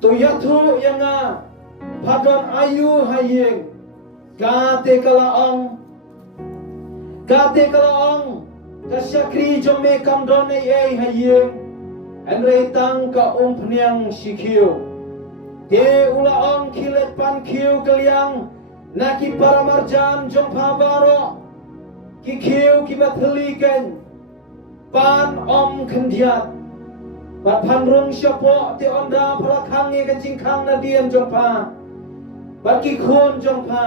tu yathu yang padon ayu hayeng kate kalaong kasyakri jome kamdon ai hayeng enrei tang ka pniang sikhiu te ulaong khilet pan khiu kaliang naki paramarjam jong phabaro ki khiu ki bathliken pan khandiat bat phanrung syapo te onda phalakhang nge ka jingkhang na diam jong pha bat ki khun jong pha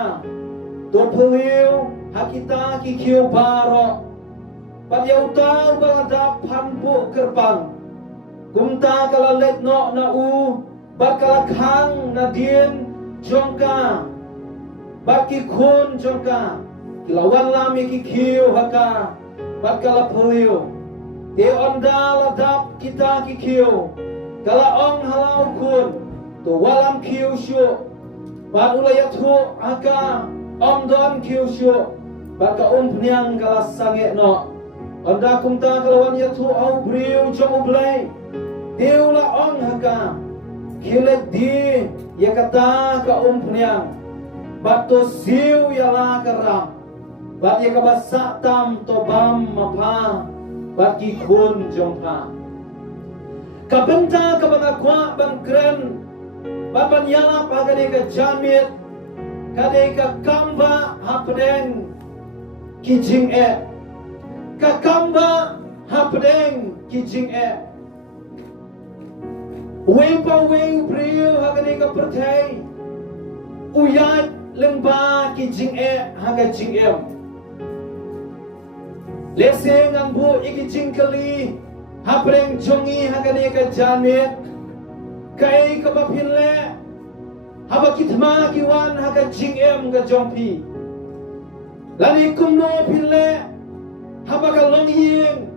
tot phliu hakita ki khiu baro bat yauta balada phampu kerbang kumta kala let no na u bat kala khang na dien jongka bat ki khun jongka kilawan lami ki khiu haka bat kala phliu te onda ladap kita ki khiu kala ong halau khun to walam khiu shu bat ulayathu haka don khiu shu bat ka pniang kala sange no onda kumta kalawan yathu au briu jong ublai Deula ong haka kilet di yakata ka pniang bato siu yala karam bat yakabasa tam to bam mapa bat ki khun jongpa kabenta kabangakwa bangkren baban yala pagade ka jamit kade ka kamba hapdeng kijing ka kamba hapdeng kijing Wempa weng priu hagane ka perthai uyat lengba ki jing haga jing lese ngambu iki jing kali hapreng jongi hagane ka jamit kai ka bapinle haba kitma ki wan haga jing ka jongpi lani kumno pinle haba ka longying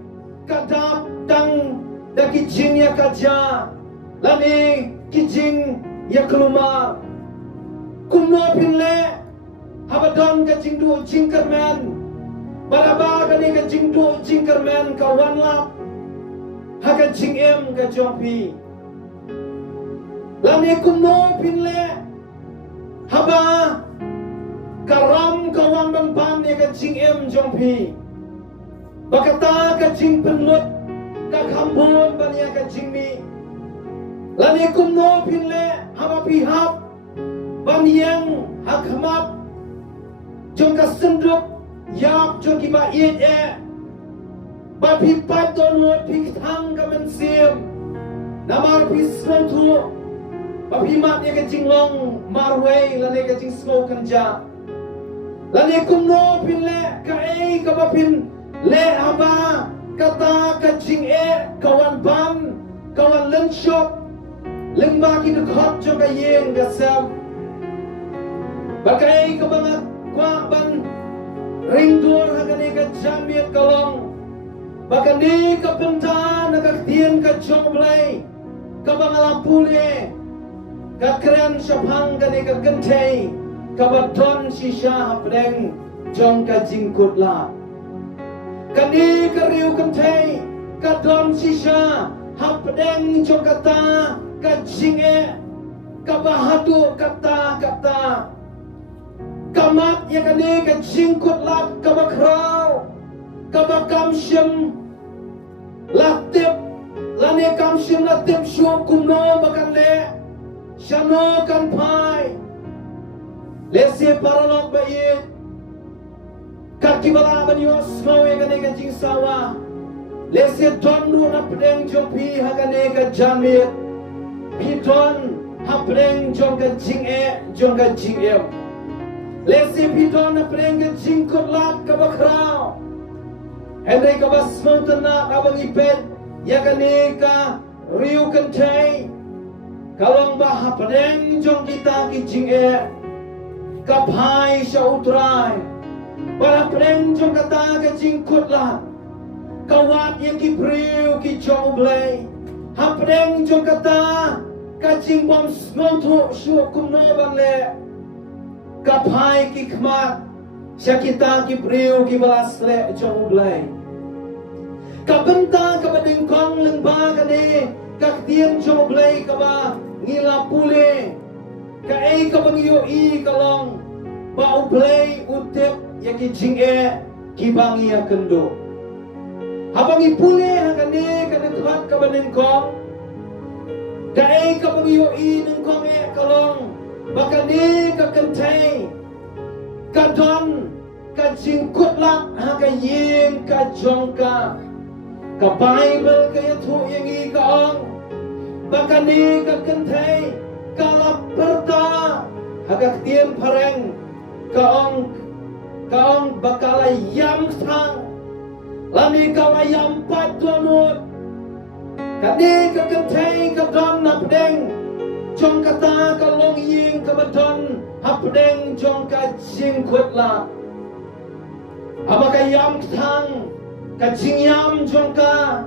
ka dap tang da ki jing ya ka ja lani kijing ya kelumar kumno pinle habadon ka jingdu jingkermen baraba ka ni ka jingdu jingkermen ka wanlap haka jingem ka jompi lani kumno pinle haba karam ka wambang pam ni ka jingem jompi bakata ka jing penut ka khambon bania ka jingmi lani kumno pinle hama pihap banyang hakmap jong ka senduk yap jong ki ba iet ba pi pat don wo pi thang ka men sim namar pi smong thu ba pi mat ye ka jinglong marway lani ka jing smoke kan ja lani kumno pinle ka ka ba pin le haba kata ka jing kawan ban kawan len shop lengba ki khot jo ka yeng ka sam bakai ka bangat kwa ban ringdur hagane ka jamit kalong bakani ka penta na ka tien ka jonglai ka bangala pule ka kren shaphang ka ne ka gantei ka badon shisha hapdeng jong ka jingkut la kani ka riu gantei ka don shisha hapdeng jong kata kajing kabahadu kata kamat ya kane kajing kutlap kabakrau kabakam syem latip lane kam syem latip syuk kumno bakan le syano kan pai lesi paralog bait kaki bala banyos mau ya kane kajing sawa lesi donru na pedeng jompi hakane ka jamit Pidon hapreng jongga jongga jingem lesi pidon hapreng jingkot lap kabakrao Henry kabas moutana abang ipet yakani ka riu kentai kalong ba hapreng jong kita ki kapai sautrai para preng jong kata ka jingkot lap kawat yang ki priu ki jong blai hapreng jong kata kajing bom smotu syuk kumno bangle kapai ki khmat syakita ki priu ki balasle jong blai kabenta kabading kong lengba kane kaktien jong blai kaba ngila pule ka ka bangyo kalong ba ublay utip yaki jinge kibangi kendo habang ipule hakane kana Tuhan ka banengkong ka ka bangyo nengkong kalong bakane ka kentay ka don ka jingkut lang haka yin ka jongka ka Bible kaya tu yang kaong bakane ka kentay ka laperta haka tien pareng kaong bakala yam sang lani ka yam patunut kane ka kentay ka don na pedeng jong kata ka long yin ka badon hapdeng jong ka jingkut la abakayam tang kajingyam jongka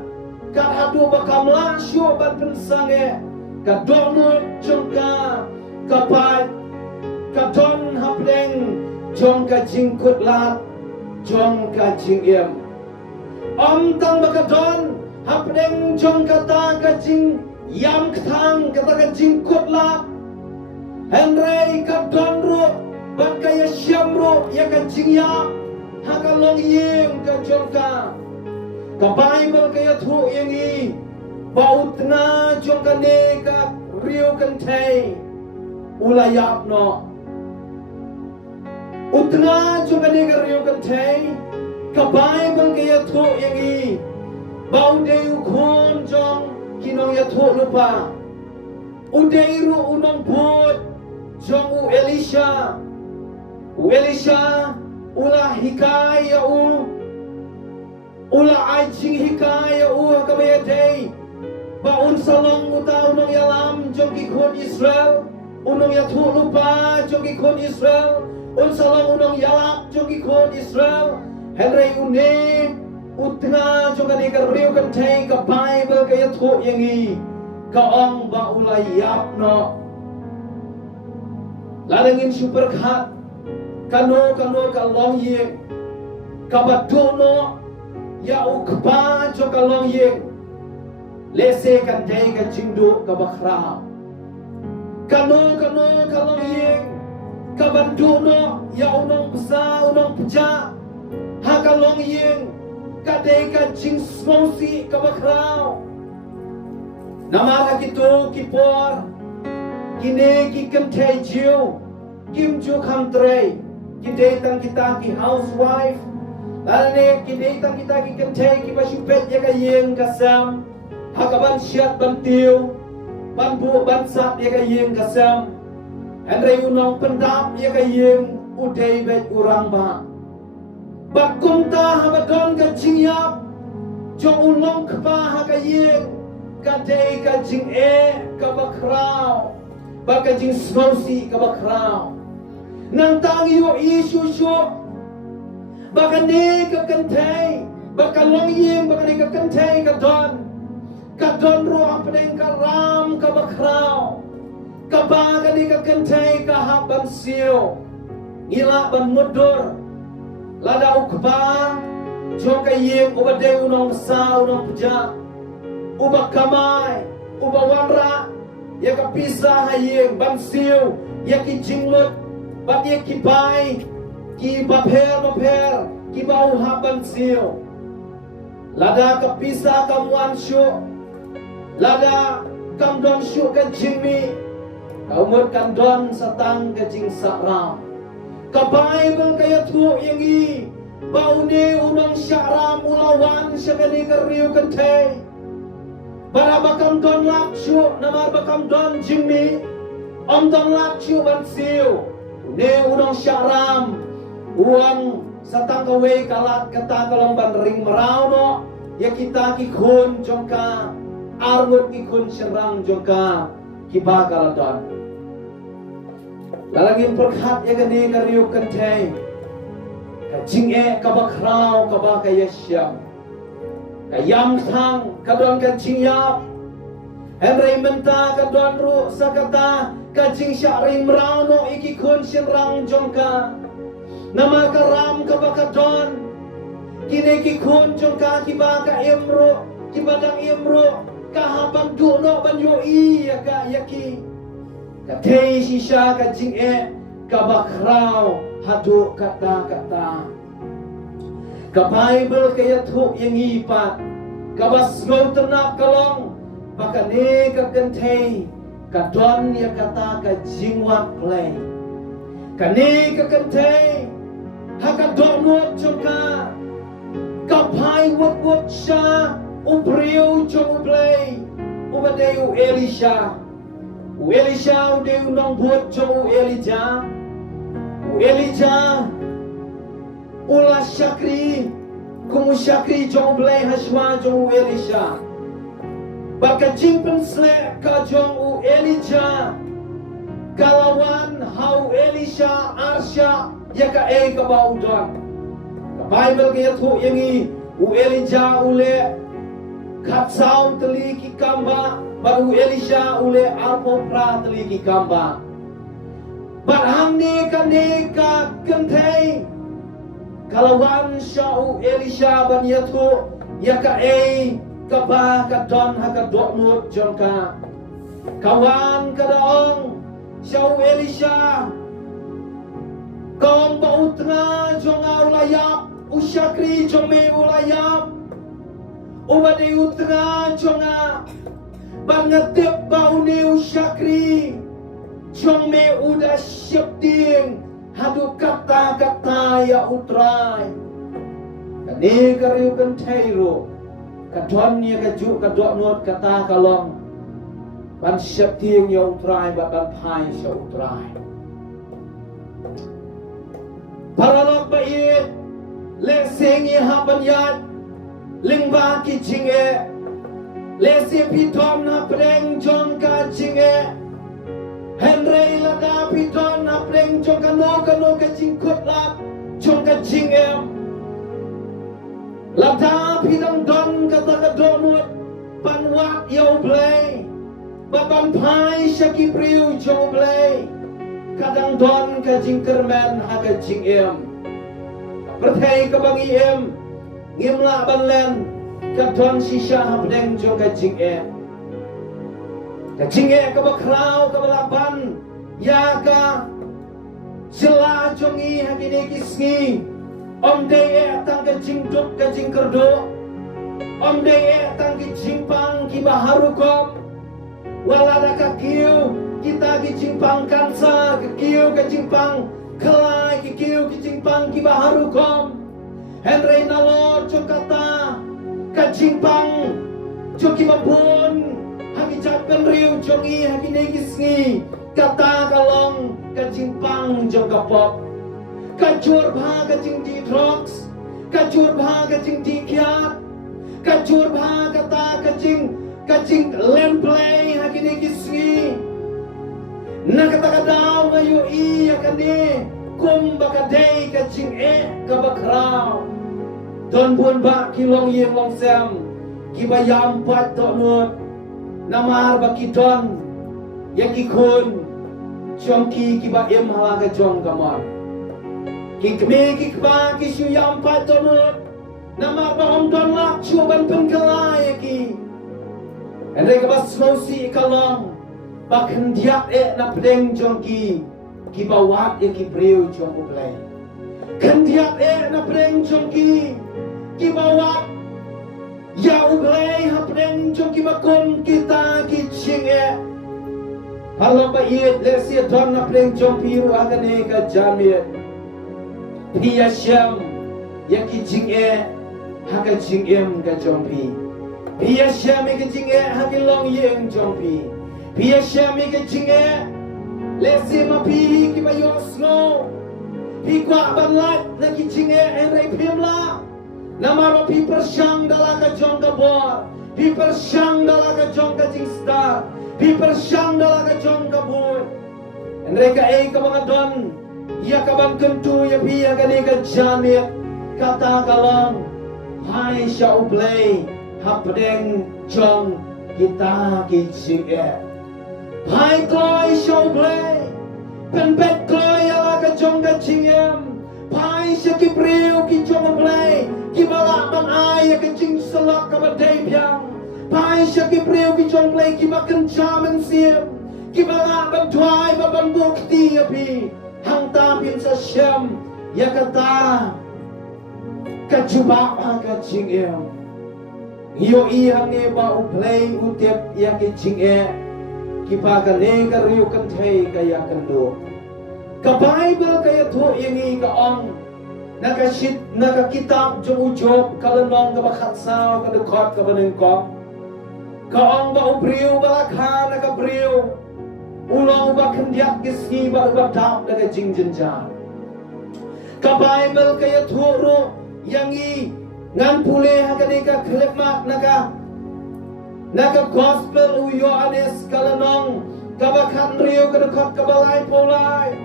hadu bakamla syo ban pensange kadonut jongka kapat kadon hapdeng jongka jingkut lat jongka jingyam tang bakadon hapdeng jongka ta kajing yam tang kata jingkut lat henrei kadon ro bakaya syamro ya kajingyam haka long yeng ka jongka ka Bible kaya thu yengi bautna jongka ne ka riu kan thai ulayap no utna jongka ne ka riu kan thai ka Bible kaya thu yengi baudei khon jong kinong ya thu lupa udei ru unong put jong Elisha ula hikaya ula ajing hikaya kabaya day baun salong uta unong yalam jong ikon Israel unong yatu lupa jong ikon Israel un salong unong yalap jong ikon Israel henry une utna jong kani kariu kan tay ka Bible kaya tu yangi kaong ba ula yap no lalangin super khat kano kalong yeng kabadono ya ukba jo kalong yeng lese kan day ka jingdo kabakra kano kalong yeng kabadono ya unong pesa unong peja ha kalong yeng kadai ka jing smosi kabakra namala kito kipor kine ki kentay jiu kim ju kham trei kita tang kita ki housewife lane kita tang kita ki kentay ki basupet ya ka yeng kasam hakaban syat bantiu ban bu ban sap ya ka yeng kasam henry unong pendap ya ka yeng udai bet urang ba bakumta habadon ka jingyap jong ulong kpa ha ka yeng kadai ka jing ka bakrao baka jing smosi ka bakrao nang tangiyo isu syo baka ne ka kantay baka longyeng baka ne ka kantay ka don ro ang pedeng ka ram ka bakrao ka baka ne ka kantay ka haban siyo ngila ban mudur lada ukba jong ka yeng ubade unong sa unong puja uba kamay uba wanra ya ka pisa hayeng ban siyo ya ki jinglut bat ye ki bai ki bapher ki bau haban sio lada ka pisa kamuan syo lada kam don syo ka jingmi kaumut kan don satang ka jing sakram ka Bible kaya tu yangi bau ne unang syaram ulawan syakani ka riu kan tay bara bakam don lak syo namar bakam don jingmi om don lak syo ban sio ne unang syaram uang satang kawe kalat kata kalong ban ring merau no ya kita ki khun jongka arngut ki khun serang jongka kiba kaladon lalangin perkhat ya gani kariu kentay ka jinge ka bakrao ka ba ka yesyam ka yam sang ka don ka jingyap henry menta ka don ru sakata kajing syari merano iki kun sirang jongka nama karam kabakadon kini ki kun jongka kibaka imro kibadang imro kahabang duno banyo iya ka yaki Katei shisha ka jing kabakrau hadu kata-kata. Ka Bible kaya tu yang ipat. Kabas ngau tenak kalong. Maka ne ka kentei. Ka don ya kata ka jingwat play. Ka ne ka kentei. Haka donut jongka. Ka pai wat sha. Ubriu jong play. Ubadeu Elisha. U Elisha udeu nong buat jong u Elijah. U Elijah ula syakri kumu syakri jong blai haswa jong u Elisha. Baka jingpen slek ka jong u Elijah. Kalawan hau Elisha arsya ya ka ka baudon. Ka Bible kaya tu yangi u Elijah ule katsau teliki kamba. Baru Elisha ule arpo pra teliki kamba. Barhang neka kentei. Kalawan syau Elisha ban yatu yaka kaba kadon haka doknut jongka. Kawan kadaong syau Elisha. Kaum bau tengah jonga ulayap. Usyakri jome ulayap. Ubadi utengah jonga. Bangatip bau ni usyakri. Jong me udah siap ding. Hadu kata-kata ya utrai. Kani kariu kan thairo. Kadon ya kaju kadok not kata kalong. Ban siap ding ya utrai ban pai ya utrai. Paralog bait. Le sengi haban yat. Lingba ki jinge. Le si pitom na preng jong ka jinge. Henry lada piton na preng jong kano ka jingkut lap jong ka jingem. Lada pitang don kata ka donut panwat yaw blay. Baban pai syaki priu jong blay. Kadang don ka jingkermen haga jingem. Pertai ka bang iem. Ngimla banlen ka don sisya hapdeng jong ka jingem. Kajinge kabakrau kabalaban ya ka sila jongi hakini kisngi om de tang kajing duk kajing kerdo om de tang kajing pang ki baharukom walada ka kiu kita kajing pang kansa ka kiu kajing pang kelai ki kiu kajing pang ki baharukom Henry nalor jokata kajing pang joki babun hagi japen riu jongi hagi negisngi kata kalong kajing pang jong kapop kajur bha kajing di drugs kajur bha kajing di kiat kajur bha kata kajing land play hagi negisngi na kata kadau ngayu i yakane kum bakadei kajing kabakrau don bun ba kilong yin long sem kibayam pat tok nut Namar bakidon yang ikun jongki kiba im halaga jong gamar kikme kikba kisu yang patonut nama ba om don lak chuban pengkelai ki ende kabas mosi kalong bakhen diak na pedeng jongki kiba wat ki priu jong uplay kendiak na pedeng jongki kiba wat ya uglay hapren jong kimakon kita kichinge halo ba iet lesia don hapren jong piru agane ka jamir pia syam ya kichinge haka jingem ka jongpi pia syam ka jinge hakilong yeng jongpi pia syam ka jinge lesia mapi kibayosno pikwa banlat na kichinge enrai pimla Nama pi persyang dalaka jong ka bor, pi persyang dalaka jong ka jingstar, pi persyang dalaka jong ka boy. Mereka ka mga don, ya ka bang kentu ya pi ya ka ni ka jamit, kata kalong, hai siya ublay, hapdeng jong kita kijige. Hai kloy siya ublay, penpet kloy ala ka jong ka jingem, hai siya kipriu ki jong ublay. Kibalak man ay kajing salak kabadai piang pai sya ki priu ki jong play ki makan chaman siem Kibala bantuai baban bukti api hang tapin sa siyam yakata kacuba ka jingem iyo ihang ne ba uplay utep yak jinge kipaga ne ka riu kan thei ka yakando ka Bible kaya tho yangi ka ong nakashit nakakitab jo ujob kalanong ka bakhatsaw ka dekot ka baneng ko ka ong ba ubriu ba kha nakabriu ulang ba kendiak kisi ba dap naka jingjenja ka Bible kaya tho ro yangi ngan pule hakanika klepmak naka gospel uyo anes kalanong kabakhan riyo kadakot kabalay polay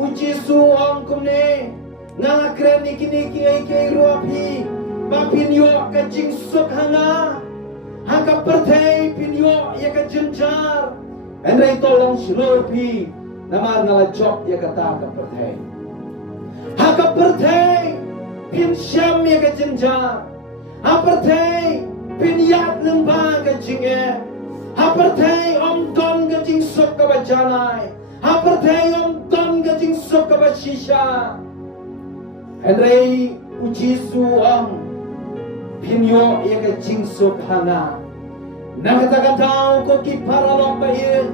ujisu ang kumne nga kren niki ay ruapi papinyo ka jingsuk hanga haka pertay pinyo ya ka jenjar enray tolong silopi namar ngalajok ya kata ka pertay haka pertay pin syam ya ka jenjar hapertay pin yat lemba ka jinge hapertay om don ka jingsuk ka bajanay hapertay om don ka jingsuk ka bashisha Henry ujisu ang pinyo ya ka jingsuk hanga nakatagataw ko kiparalok pa iyan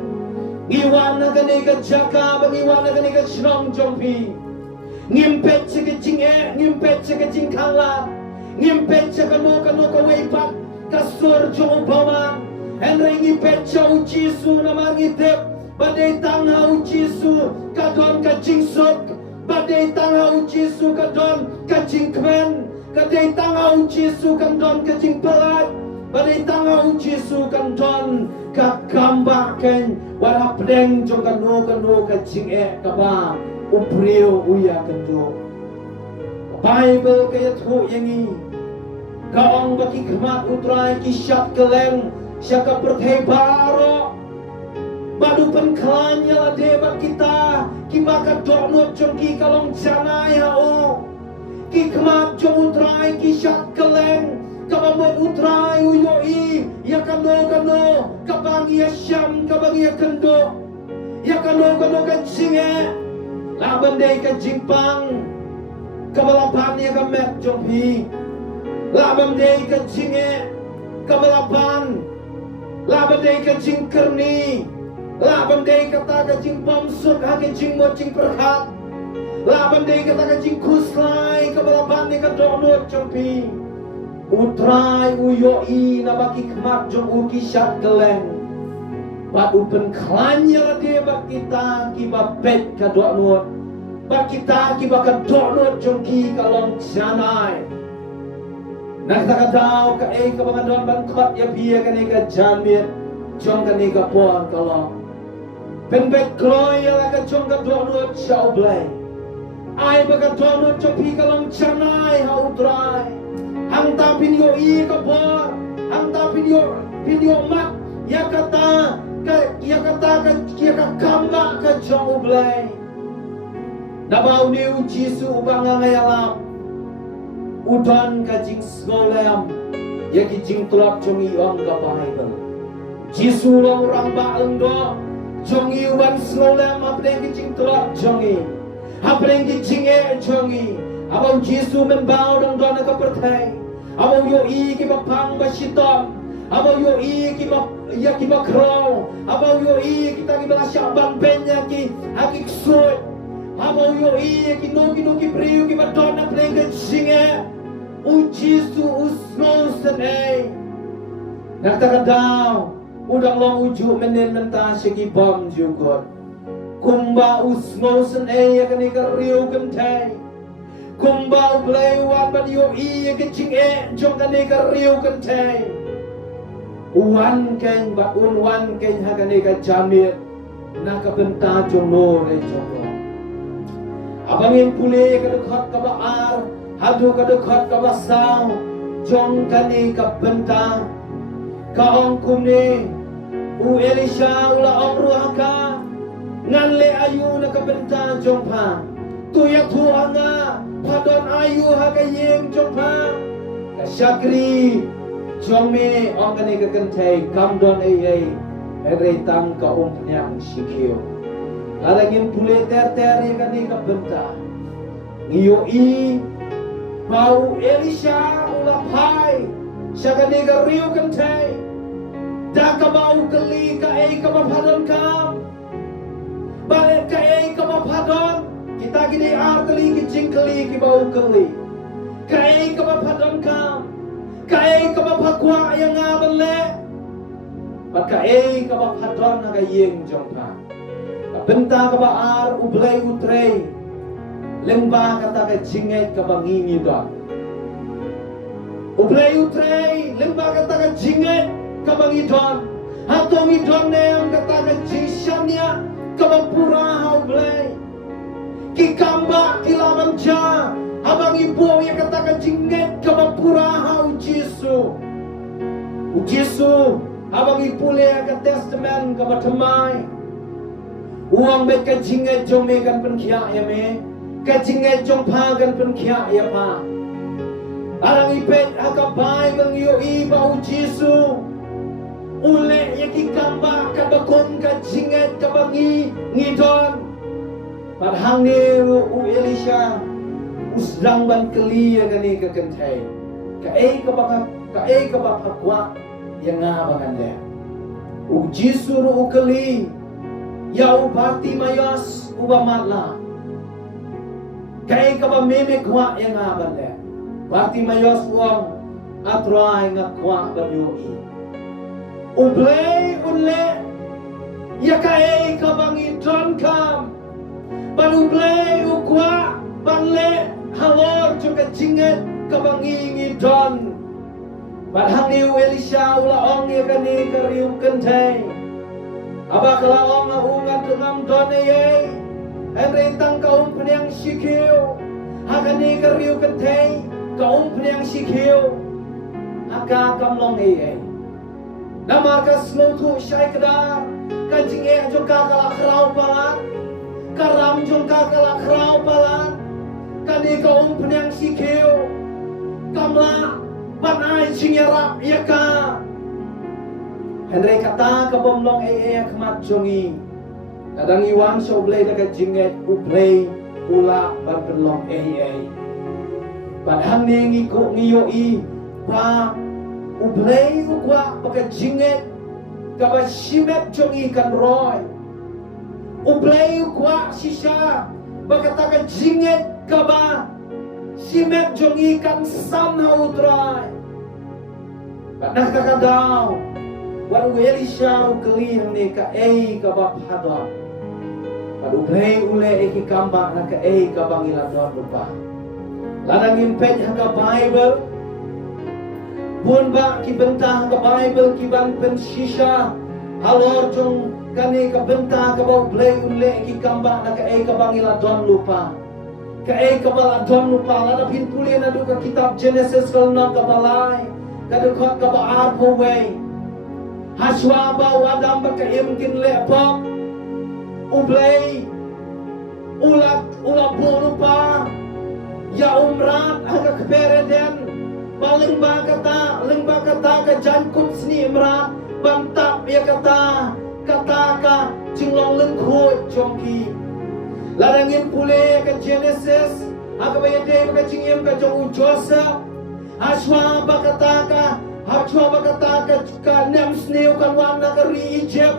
iwan na gani ka jaka bang iwan na gani ka sinong jompi ngimpet sa ka jinge ngimpet sa ka jingkala ngimpet sa kano ka waypak kasur jong upaman Henry ngimpet sa ujisu na mangitip baday tangha ujisu kadon ka jingsuk badai tangau Jesu kadon kacing kmen kadai tangau Jesu kadon kacing pelat badai tangau Jesu kadon kakambaken wala pedeng jong kano kacing kaba upriu uya kendo Bible kaya tu yangi kaong baki kemat utrai kisyak keleng syaka perthai baro Badu pengkalanya lah debat kita Kibaka doknut jom ki kalong janai hao Ki kemat jom utrai ki syak keleng Kabamot utrai uyoi Ya kano Kabang ya syam Kabang ya kendo Ya kano kan singe Laban day ka jimpang Kabalapan ya kamet jom hi Laban day ka singe Kabalapan Laban day ka jingkerni Laban day kata ka jing pamsuk hake jing mo jing perhat Laban day kata ka jing kuslay kabalapan ni ka donut jompi Utray uyoi na baki kemat jom uki syat keleng Bat upen klanya la dia bak kita kiba pet ka donut Bak kita kiba ka donut jom ki kalong janai Nak tak daw ka ka mga don bangkot ya biya ka ni ka jamit Jom ka ni ka puan kalong Penbet kloy ala ka jong ka donut siya ublay Ay baka donut jong pi kalong janay ha utray Hang ta pinyo i ka por Hang ta pinyo mat Ya kata ka kamba ka jong ublay Nabaw ni Jisu ubang ngayalap Udon ka jing sgolem Ya ki jing tulak jong iong ka Bible Jisu lang orang baaleng do Jongi uban sgolem apeleng ki jing tulak jongi Apeleng ki jing jongi Abang Jisu membau dong dona ka pertai Abang yo i ki bapang basitom Abang yo i ki bakrong Abang yo i kita ki belasyak bang benya ki Aki ksut Abang yo i ki nuki priu ki badona apeleng ki jing Jisu usno senay Naktakadaw Udang long uju menin mentah segi bom juga Kumba usno senay ya kani ka riu kentay Kumba ublay wan bad yo i ya kecing jom kani ka riu kentay Uwan ken ba unwan ken ha kani ka jamir Nakabenta jom no re jom no Abangin puli ka dekat ka baar Hadu ka dekat ka basaw Jom kani ka benta Kaong kumni U Elisha ula omruhaka Nganle ayu na kabenta jompa Tuyak tuanga Padon ayu haka yeng jompa Kasyakri Jome ong kani kakentay Kamdon ay Enretang ka umpenyang sikyo. Lalangin pule ter-ter ya kani ka benta. Ngiyoi bau Elisha ulapai. Siya kani ka riu kantay. Da ka bau kali ka ay ka mapadon kam. Balik ka ay ka mapadon. Kita gini artali kijing kali ki bau kali. Ka ay ka mapadon kam. Ka ay ka mapakwa yang ngaban le. Maka ay ka mapadon na ka yeng jongka. Benta ka ba ar ublay utrey. Lengba kata ka jinget ka bangingi doon. Ublay utrey. Lengba kata ka jinget ka bangi doon. Hatong idon na yung kata ka jishamnya ka magpura ublay. Kikamba kilaban dya. Habang ibu yang kata ka jinget ka magpura ujisu. Ujisu. Habang ipule ka testament ka matamay. Uang bet ka jinget jong me kan penkia ya me. Ka jinget jong pa kan penkia ya pa. Arang ipet hakabay mang iyo iba ujisu. Ule ya kikamba ka bakon ka jinget ka bangi ngidon. Padhang ni u Elisha usdang ban keli ya gani ka kentay. Ka ay ka baka kwa yang ngabangan dia. Ujisu ru ukeli. Yau parti mayos ubamatla. Kay ka ba meme kwa yang ngaban le. Parti mayos uang atray nga kwa banyoi. Ublay unle ya kay ka bang idon kam. Ban ublay ukwa banle halor juga jinget ka bang ingidon. Padhang niu Elisha ulaong ya kani kariu kentay. Aba kalaong ang ungat tungam doon ay enrentang kaum penyang sikiw. Hakani kariu kentay kaum penyang sikiw. Haka kamlong ay. Namar ka slutu syai kedar. Kancing jong kakala kraw palan. Karam jong kakala kraw palan. Kani kaum penyang sikiw. Kamla panay singyarap yaka. Henry kata kabomlong ay kemat jongi. Kadang iwan sa ublay na kajinget ublay ula barbenlong ay. Padhang ni ngiko ngiyoi pa ublay ukwa pakajinget kaba simet jongi kan roy. Ublay ukwa sisya bakata kajinget kaba simet jongi kan samhaw utray. Padang kakadaw waru Elisha ukeli yang ni ka ay ka baphadon. Padu play ule iki kamba na ka ay ka bangila don lupa. Lanang impet ka Bible. Bun ba ki benta ka Bible ki ban pensisha. Halor jong kani ka benta ka ba play ule iki kamba na ka ay ka bangila don lupa. Ka ay ka bala don lupa lanang pinpuli na do ka kitab Genesis kal na ka balay. Kadukot ka ba arpo way. Haswa bau Adam berkaim kin lepok ublay ulat lupa ya umrat agak kepereden paling bakata ka jankut sni imrat bantap ya kata ka jinglong lengkut jongki larangin pule ka Genesis agak bayade ka jingim ka jong Joseph haswa bakata ka Hachwa bakata ka nem sneo kan wana ka Egypt.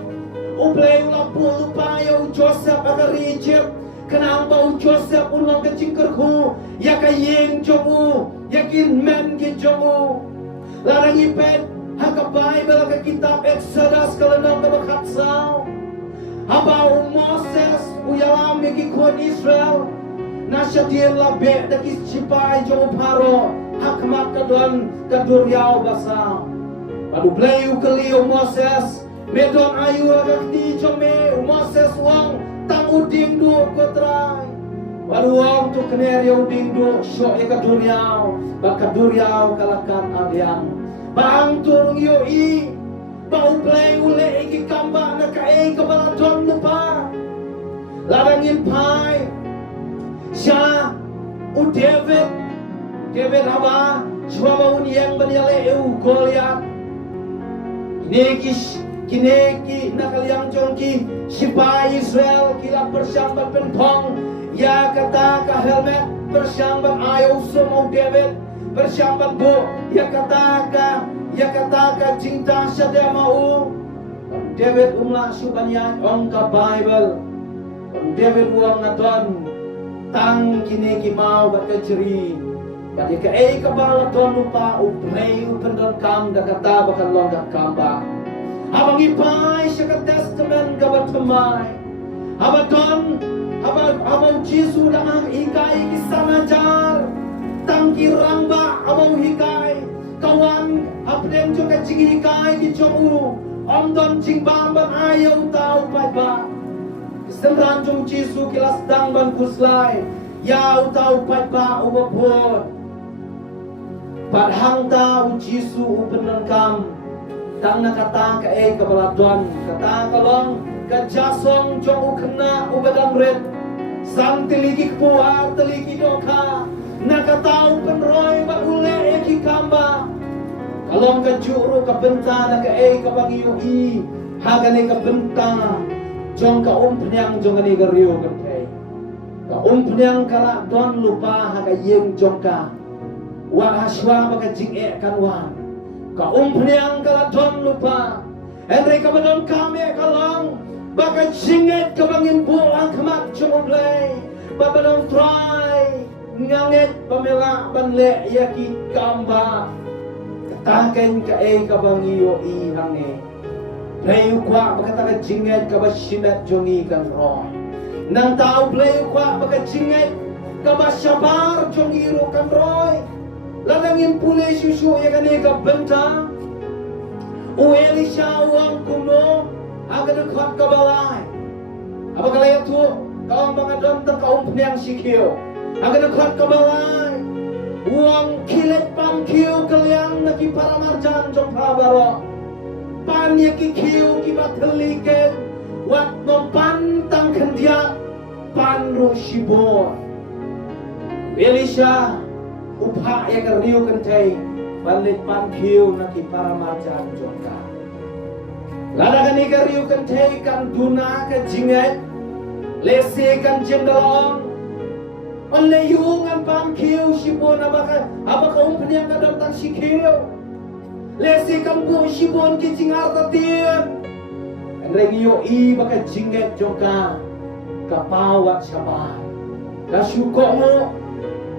Ublay ula pulu payo Joseph ka Egypt. Kanang ba Joseph unang ka jingker ko. Ya ka yeng jongu. Ya kin men ki jongu. Larang ipet haka Bible ka kitab Exodus kalanang ka bakatsaw. Habaw Moses uyalam ki kon Israel. Nasya diyan labe daki sipay jongu paro. Hakmat ka doon kaduryaw basa. Padublay ukali Moses. Medon ayu agak di jome Moses wang tang uding do kotray. Paduang tu kener yaw ding do syo e kaduryaw. Bakaduryaw kalakat adyang. Baang turung yo i. Paublay ule iki kamba na kae kabaladon lupa. Larangin pai. Siya u David haba, cuma mau yang banyale Goliat. Ini Kineki nakaliang jongki sipai Israel kila persyambat pentong ya kata ka helmet persyambat ayo semua David persyambat bu ya kata ka cinta saja mau David umla subanyan ong ka Bible David uang ngaton tang kineki mau bat ka jeri bat ka ka balaton lupa uplay upendon kam da kata bakal long da kamba abang ipay siya ka testament gabat tumay abadon abang Jisu lang hikay kisama jar tangkirang ba abang hikay kawan apnem jo ka jing hikay ki jomu omdon jing bamban ayaw tau pa ba semran jong Jisu kilas dang ban kuslay yaw tau pa ba ubapot padhang tau Jisu upenan kam tang nakata ka kabaladon kata kalong ka jasong jong ukna ubadang red sang tiligi puar tiligi doka nakatau penroy ba ule ki kamba kalong ka juru ka benta na ka kabangiyo i hagane ka benta jong ka penyang jong ani ka riyo ka penyang kala don lupa haga yeng jong ka wa haswa maka jing kanwan ka penyang kala don lupa Henry ka badon kami kalong baka jinget ka bangin buang kamat cumublay babadon try nganget pamela banle yaki kamba kataken ka ka bangiyo i hange playu kwa baka taka jinget ka ba shimet jongi kan roy nang tao playu kwa baka jinget ka ba syabar jongi ro kan roy lalangin pule susu ya kane ka benta ueli syawang kuno aga dekat ka balai apa kalaya tu kaum bangadon tang kaum penyang sikio aga dekat ka balai uang kilet pangkio kaliang naki para marjan jong pabaro pan yaki kio ki bateliken wat nompantang kendia pan ro shibor Elisha upha ya kariu kentai balit pangkio naki para marjan jongka lada kani kariu kentai kan duna ka jinget lese kan jendalong onle yungan pangkio shibon abaka umpeniang kadang tang sikio lese kan bu shibon ki jingar tatien rengiyo i baka jinget jongka kapawat sabar kasukomo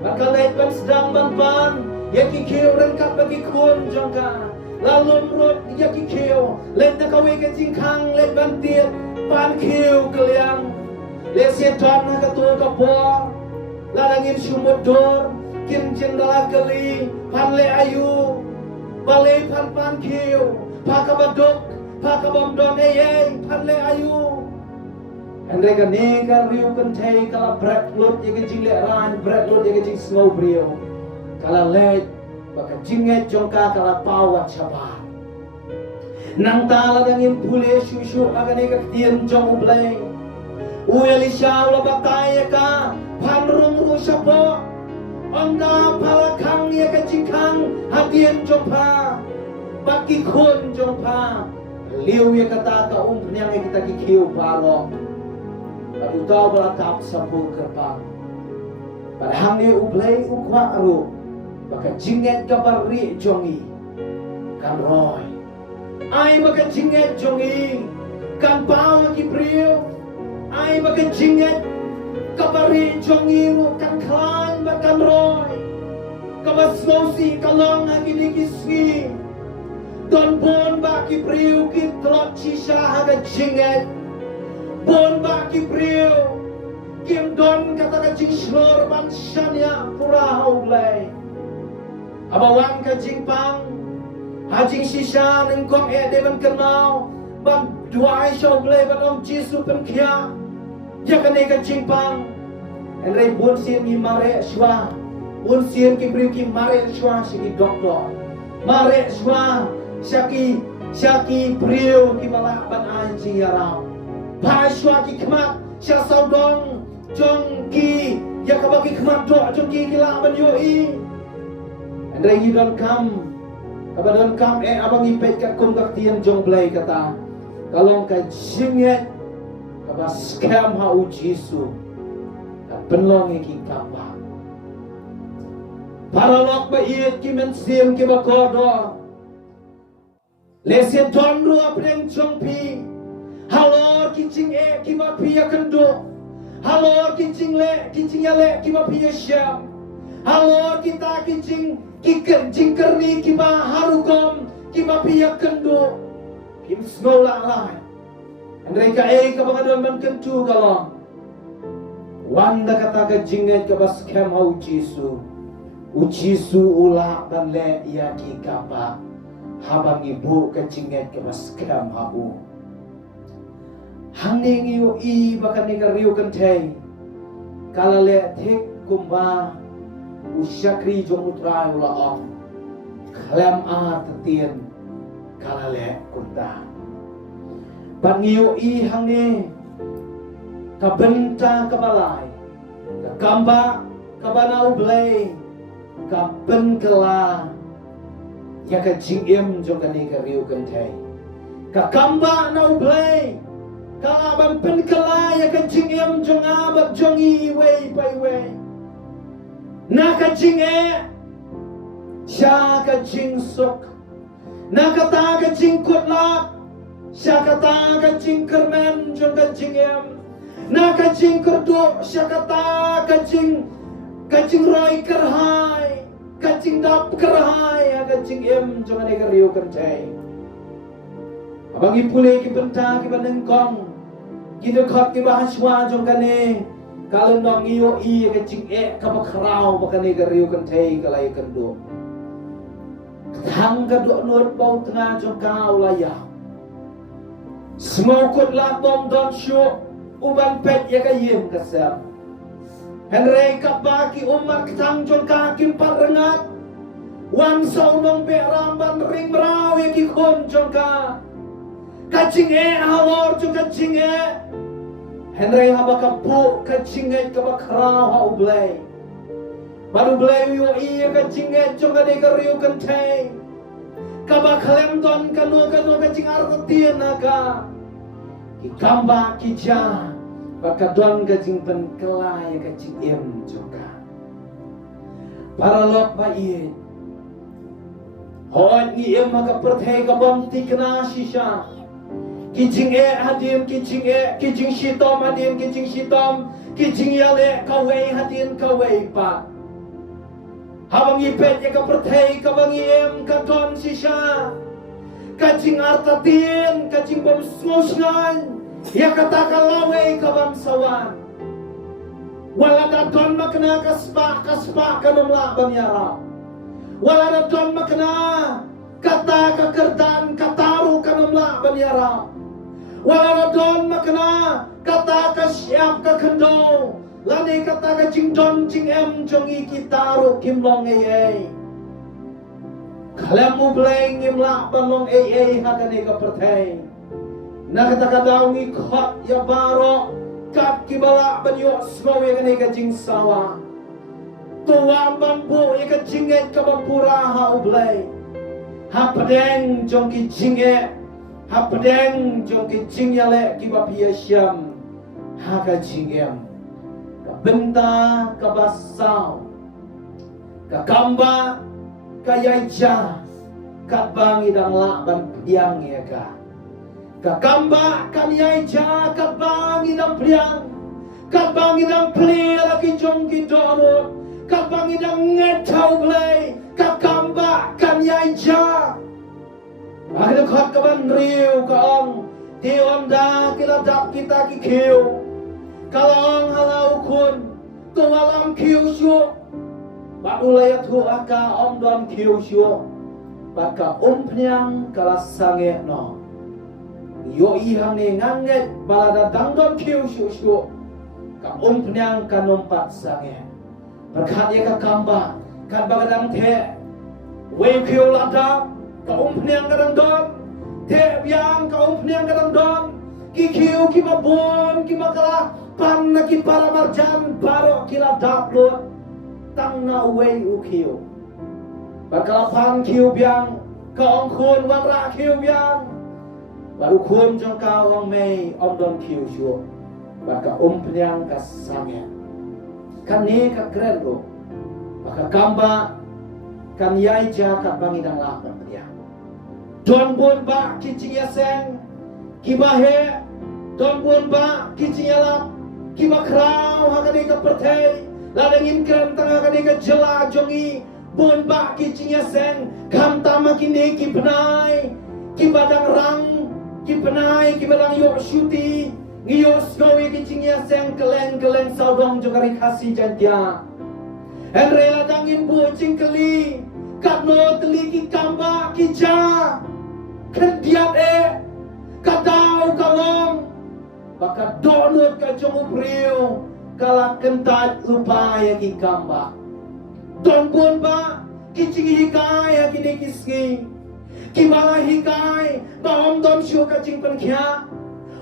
baka lait ban sedang ban yaki kio rengkap bagi kun jongka lalu menurut yaki kio let na kawe ke jingkang let bantir pan kio kaliang let setan na katul kapor ladangin sumodor kin jendala kali pan le ayu balai pan kio pakabadok pakabamdon pan le ayu Andai ka nega riu kan thai kala brat lot ye ke jing le ran brat lot ye ke jing snow brio kala let baka jinget jongka kala pawat sabar nang tala dangin pule susu aga nega tien jong ublay ueli shaula bataya ka panrung ru sapo ongga palakang ye ke jingkang hatien jongpa baki kun jongpa liu ye kata ka penyang kita kikiu paro Utau berakap sapu kerpang padahal ni ublay ukwa aru baka jinget kabari jongi kan roy ay baka jinget jongi kan pao kibriyo ay baka jinget kabari jongi mo kan klan bakan roy kabasmosi kalong aginigisgi don bon ba kibriyo kitlot sisa haga jinget bon baki brio kim don kata kajing slor bansanya pura haublay abawang kajing pang hajing sisa nengkong devan kenal ban duai shaublay ban Jisu penkia ya kane kajing pang enrei bon sien ki mare shwa bon sien ki brio ki mare shwa sigi doktor mare shwa syaki brio ki malak ban anjing yarau Pashwa ki kemat sya saudong jong ki ya kabaki kemat dok jong ki kila ban yoi and then you don't come abang ipet ka kum ka tien jong blay kata kalong ka jinget kabas kem ha u Jisu ka penlong iki kapa paralok ba iet ki men sim ki ba kodo lesen tonru apreng chongpi halor ki jing ki ba pia kendo halor ki jing ya le ki ba pia syam halor kita ki jing kerni ki ba harukom ki ba pia kendo kim snola lai mereka ka bangadon man kentu kalong wanda kata ka jinget ka bas kem hau Jisu ula dan le ia ki kapa habang ibu ka jinget ka bas kem hau hangning yu i bakan ni riu kan thei kala le thik kumba usyakri jong utrai ula on klam a tatien kala le kunta pangiu i hangne kabenta kabalai kamba kabana ublay kaben kala ya ka jingim jong kani ka riu kan thai ka kamba na ublay ka ban pen kala ya ka jingim jong abab jong i wei pai wei na ka jinge sha ka jing sok na ka ta ka jing kutla syakata kacing kermen jong kacing em na kacing kerdo syakata kacing roi kerhai kacing dap kerhai kacing em jong ane keriu kerjai abang ipule ki benta ki banengkong ki dekat ki bahaswa jong kane kalen dong iyo i kacing ka bakrau bakane keriu kerjai kalai kendo thang ka do nur bau tengah jong kau layah Semokut lah bom don syuk uban pet ya kayim kasam Henry kapaki umat ketang jong kakim parengat wan saunong be ramban ring merau ya kikun jong ka kacing halor jong kacing Henry haba kapuk kacing kabakrau ha ublay baru blay yo iya kacing jong ka dekariu kentay kabaklem don kanu kacing artien naga Ikamba kija bakadon kacing penkelai kacing em juga paralok ba iet hon ni em maka perthai kabam tikna shisha kijing hadim kijing shitom hadim kijing shitom kijing yale kawai hadim kawai pa habang ipet ya ka perthai kabang em kadon shisha kacing artatin kacing bom smosngan ya kata kalawai kabangsawan wala dadon makna kaspa kanumla banyara wala dadon makna kata kekerdan kataru kanumla banyara wala dadon makna kata kasyap kakendo lani kata kacing don cing em jongi kitaru kimlong Kalamu bleng imla balong hakane ka perthai nakata-kadawi khot ya baro kat kibala banyo smaw ya kane ka jing sawa tuwa bambu ya ka jinget ka bapura ha ublay ha pedeng jong ki jinget ha pedeng jong ki jingyale ki bapia syam ha ka jingem ka benta ka basaw ka kamba kayai ja kat bangi dang la ban piang ya ka kamba kan yai ja kat bangi dang piang kat bangi dang pli laki jong ki dono kat bangi dang ngetau blai kat kamba kan yai ja agak khot ka ban riu ka ong ti om da kila dap kita ki khiu kalong halau kun tu alam khiu syu Badulaya tu aka om don kiu syo baka pnyang kala sange no yo i hange nganget balada dang don kiu syo ka pnyang kanompat sange berkat ya ka kamba kan bagadang the we kiu lada ka pnyang kadang don the biang ka pnyang kadang don ki kiu ki mabon ki makala pan na ki para marjan baro kila daplut tang na wei u kiu bakalapan kiu biang kaong kun wara kiu biang baru kun jong kau ong mei om don kiu shu baka penyang ka sange kan ni ka keren ro baka kamba kan yai ja ka bangidang la ban dia don bon ba kicing ya seng kibahe don bon ba kicing ya la kibakrau hakani ka pertei ladangin keren tengah kani ka jela jongi bon ba kicing ya seng kam tama kini ki penai ki badang rang ki penai ki badang yok syuti ngiyos gawi kicing ya seng keleng saudong jokari kasih jantia Henry ladangin bu cingkeli katno teli ki kamba ki ja kendiat kadau kalong baka donut ka jong ubriu kala kentat lupa ya ki kamba don pun ba kicing hikai ya kini kiski kibala hikai ba om don shu ka cing pen kya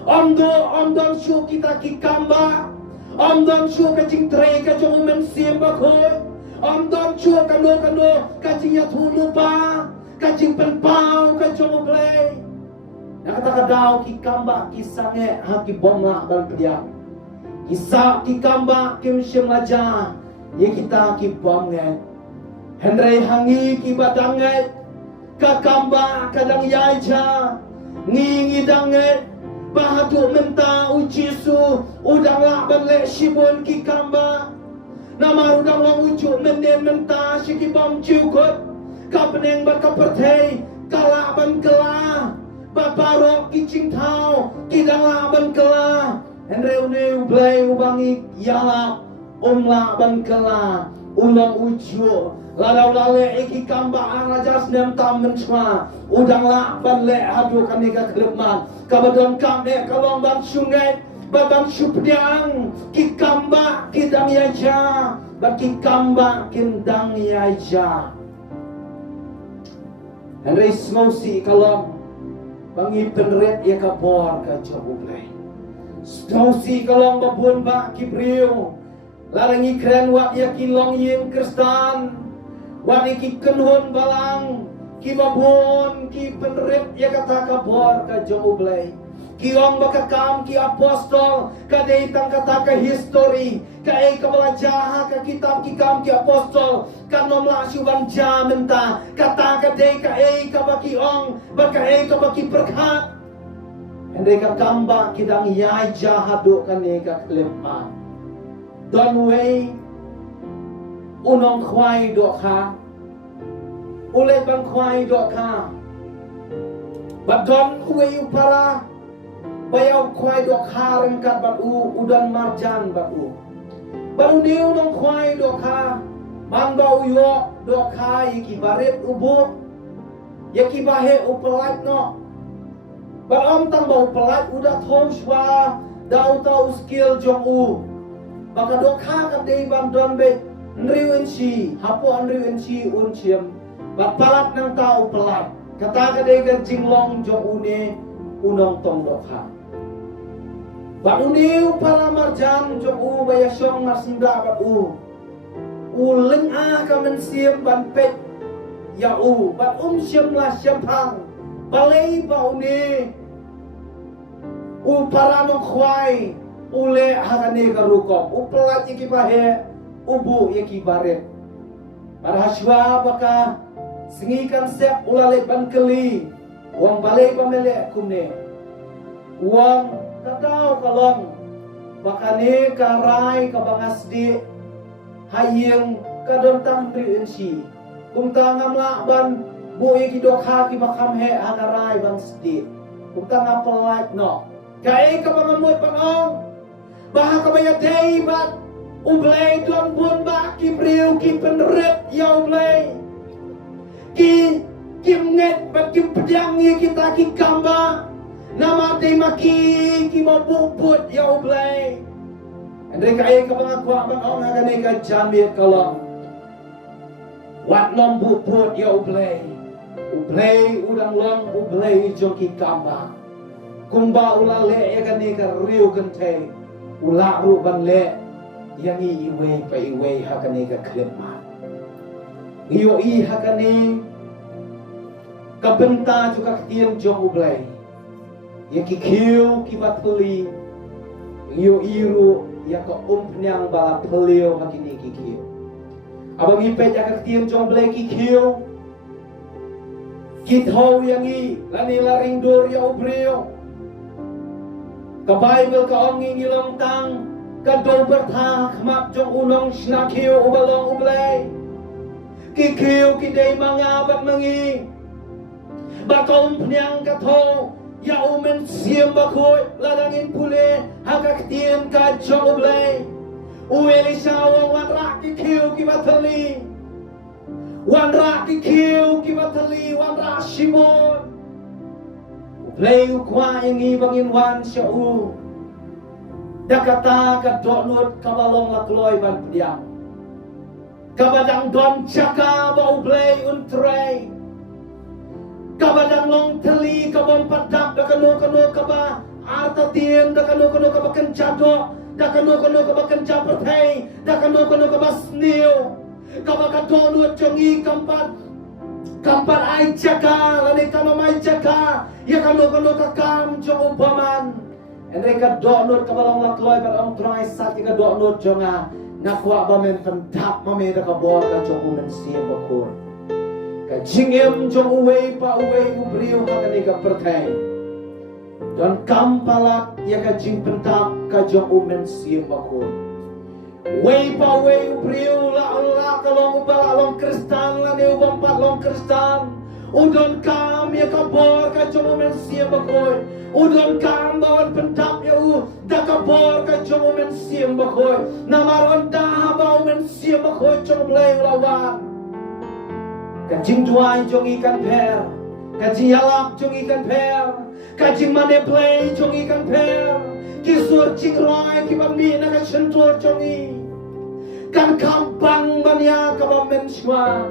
om don shu kita ki kamba om don shu ka cing tre ka jong men sim ba khoi om don shu ka no ka cing ya thu lupa ka cing pen pau ka jong play na kata kadau ki kamba ki sange ha ki bom la ban dia kisah ki kamba ki msyem laja ye kita ki bom nge Henry hangi ki badang nge ka kamba kadang yai ja ngi dang nge bahadu menta uji su udang la ban le shibun ki kamba nama udang la uju menden menta shi ki bom chiu kot ka peneng ba ka pertei kala ban kela babarok ki cing thau ki dang la ban kela Henry une ublay ubangi yala la ban kela ulang uju ladau lale eki kamba arajas nem tam menchwa udang la ban le hadu kanika klepman kabadon kamne kalong ban sungai baban supdiang ki kamba kidang yaja baki kamba kindang yaja Henry smosi kalong bangi penret ya kabor ka jobublay smosi kalong babun ba kibriu larangi keren wat ya kilong yim kristan wat iki kenhun balang ki babun ki penret ya kata kabor ka jobublay kiong bakakam ki apostol kadai tang kata ka history kai kabala jaha ka kitab ki kam ki apostol kanom la syuban jamenta kata kadai ka ka baki ong baka ka baki perkhat ende ka kamba kidang yai jahado kane ka klepa don way unong khwai do kha ule bang khwai do kha badon uwe upara bayau khwai do kha rengkat bat udan marjan bat baru niu nong khwai do kha man bau yo do kha yiki baret ubu yaki bahe upelat no baram tang bau pelat udah thom shwa dau tau skill jong baka do kha ka dei bam don be nriwen si hapo nriwen si un chiem bat palat nang tau pelat kata ka dei kan jinglong jong ne unong tong do kha ba uniu para marjan jong baya syong marsenda ba uleng ka men siem ban pet ya bat siem la siem phang balai ba uni para nong khwai ule harane ka rukop pelat iki bahe ubu iki baret para haswa baka singikan sep ulale ban keli wang balai pamele kumne wang katau kalong bakane karai kabangasdi hayeng kadontang riensi kum tangam la ban bu iki dokha ki makam he hanarai bang sdi kum tangam pelat no kai kabangamut panong bah kabaya dei bat ublay don bun ba ki priu ki penret ya ublay ki kimnget ba ki pedang ye kita ki kamba nama te maki ki mabuput ya ublay andre kai kabangakwa bang ong hagane ka jamit kalong wat nom buput ya ublay udang long ublay joki kamba kumba ulale ya kane ka riu kante ula ru ban le yang iwe pa iwe hakane ka klepma iyo i hakane kabenta juga ketiang jong ublay ya kikiu kibat peli yo iru ya ka peniang bala pelio hakini kikiu abang ipe jak ketiem jong blai kikiu kithau yang i lani laring dor ya ubrio ka Bible ka ongi ngilong tang ka do bertha khmat jong unong snakiu ubalong ublai kikiu kidai manga bat mangi ba kaum peniang ka tho ya umen siam bakoi ladangin pule haka ketiem ka jong ublai Elisha wan rak kikiu kibatali wan rak kikiu kibatali wan rak Shimon ublai ukwa yang i bangin wan syau dakata ka donut kabalong lakloi ban pediang kabadang don jaka ba ublai untrai kabadang long teli kabon padak dakano kaba arta tien dakano kaba kencado dakano kaba kencap pertai dakano kaba sneo kaba kadonut jongi kampat ai jaka lani kama mai jaka ya kano kam jong upaman endre ka donut kabalong lakloi ban ong trai sat ka donut jonga nakwa ba men pentap mame da ka bor ka jong umen siam bakor ka jingem jong uwei pa uwei ubriu hakani ka pertai dan kampalat ya ka jing pentap ka jong umen siam bakor wei pa uwei ubriu la kalong ubal along kristan la ne ubampat long kristan udon kam ya ka bor ka jong umen siam bakor udon kam bawan pentap ya u da ka bor ka jong umen siam bakor namaron da ba umen siam bakor jong blai lawan kajing tuai jong ikan per kajing yalap jong ikan per kajing mane play jong ikan per kisur cing roi kibang ni na ka sentur jong i kan kampang banya ka ba men shwa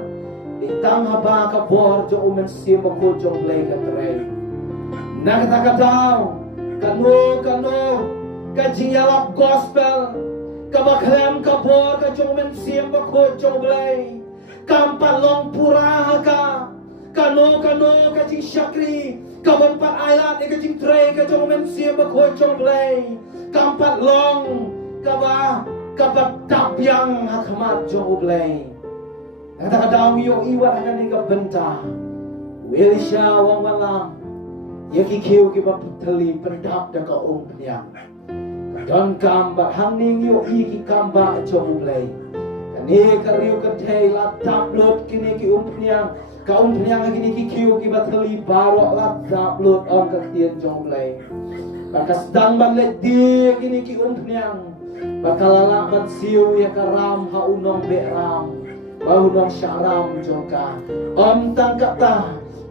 itang haba ka bor jong umen sim ko jong play ka trei na ka daw kano kajing yalap gospel ka ba klem ka bor ka jong umen sim ko jong play kampat long pura ka kano kajing syakri kabampat ayat kajing tray ka jong men siam bakoi jong blai kampat long kaba tabyang hakmat jong blai kata daw yo iwa hakani ka benta Elisha wang walang ya kikiu ki baputali pendap da ka peniang dan kamba haning yo iki kamba jong blai ni kariu katei la taplut kini ki peniang ka peniang kini ki kiu ki batali barok la taplut on ka tien jong blai bakas dang ban le di kini ki peniang bakalala ban siu ya karam ha unong be ram ba unong syaram jongka om tang kata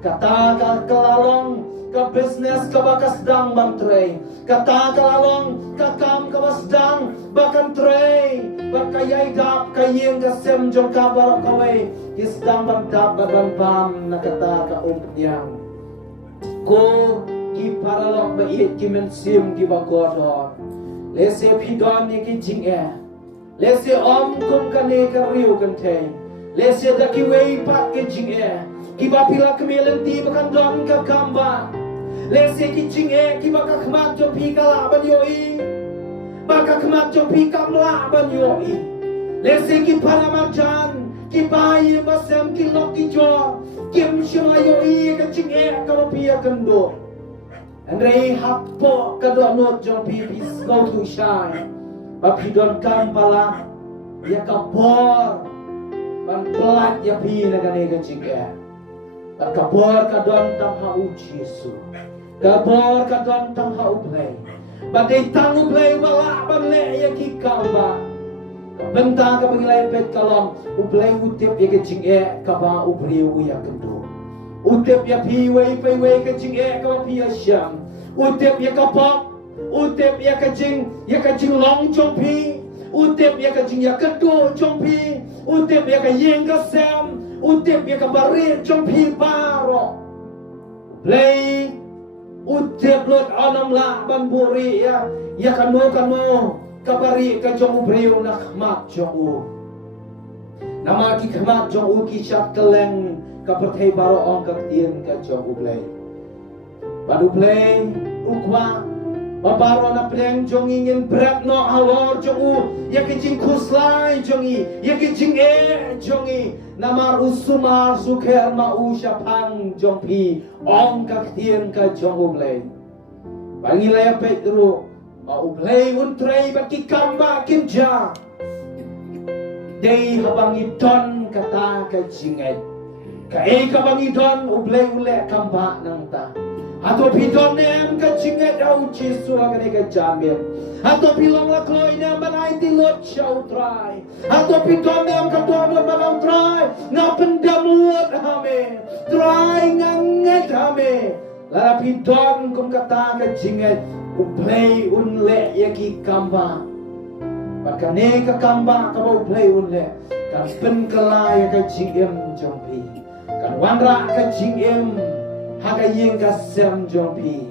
ka kelalong ka business ka bakas dang ban trei kata kelalong ka kam ka basdang bakan trei bakayay dap kayeng kasem jong kabar kaway kisdang bang dap bagan pam nakata ka peniang ko ki paralok ba it ki mensim ki bagodor lese pidon ni ki jinge lese om kum kane ka riu kante lese da ki wei pat ki jinge ki ba pila kemelenti bakan don ka kamba lese ki jinge ki baka khmat jo pi kala ban yoi baka khmat jo pi kamla ban yoi lese ki paramajan ki bayi basem ki lok ki jo kim shima yoi ka jinge ka pi kando andre hapo ka do not jo pi go to shine ba pi don kampala ya ka bor ban pelat ya pi na ka ne ka jinge ka bor ka don tam ha u Jesu kabor ka don tang ha ublay badai tang ublay wala ban le ya ki kamba benta ka bangilay pet kalong ublay utip ya ke jing e ka ba ubriu ya kendo utip ya pi wei ka jing e ka pi ya syam utip ya ka pop utip ya ka jing long jong pi utip ya ka jing ya kendo jong pi utip ya ka yeng ka sam utip ya ka barir jong pi baro play utip lot anam la ban buri ya kano kabari ka jong ubriu na khmat jong u nama ki khmat jong u ki syak keleng ka perthai baro ong ka tien ka jong u blai Baru play ukwa babaro na pleng jong ingin berat no halor jong u ya kijing kuslai jong i ya kijing jong i namar usumar sukher ma u syapang jong pi ong ka khien ka jong u play bangilaya petru ma u play un tray baki kamba kimja dei habangi don kata ka jinget ka kabangi don u play ule kamba nang ta atau pidon nem ka jinget au Jesu agane ka jamin atau pilong la kloi nem banai tilot shau try atau pidon nem ka don banau try ngapendam luat hame try nganget hame la pidon kum kata ka jinget u play un le yaki kamba bakane ka kamba ka u play un le kan pen kala ya ka jingem jompi kan wanra ka jingem haga ying ka sem jompi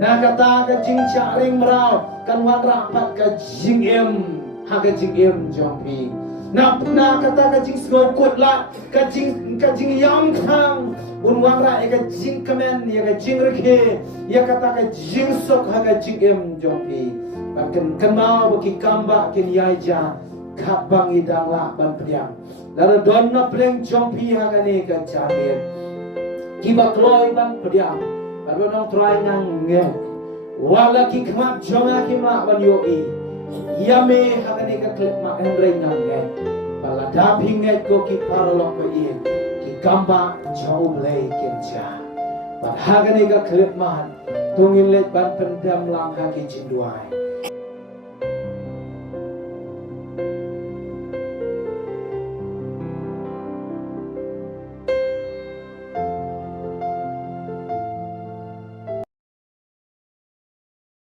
na kata ka jing charing merau kan wan rapat ka jing em haga jing em jompi na kata ka jing skokut la ka jing yam khang un wan ra ka jing kamen ya ka jing rekhe ya kata ka jing sok haga jing em jompi bakan kenal bagi kamba ken yaja kapang idang la ban priang la don na preng jompi haga ne ka jamin kiba kloy ban pediam baru nong try ngang nge wala ki kmat jonga ki ma ban yo i yame hakane ka klip maendre ngang nge bala daping nge ko ki paralok pa i ki kamba jau blay kinja ban hakane ka klip ma tungin let ban pendam lang haki jinduai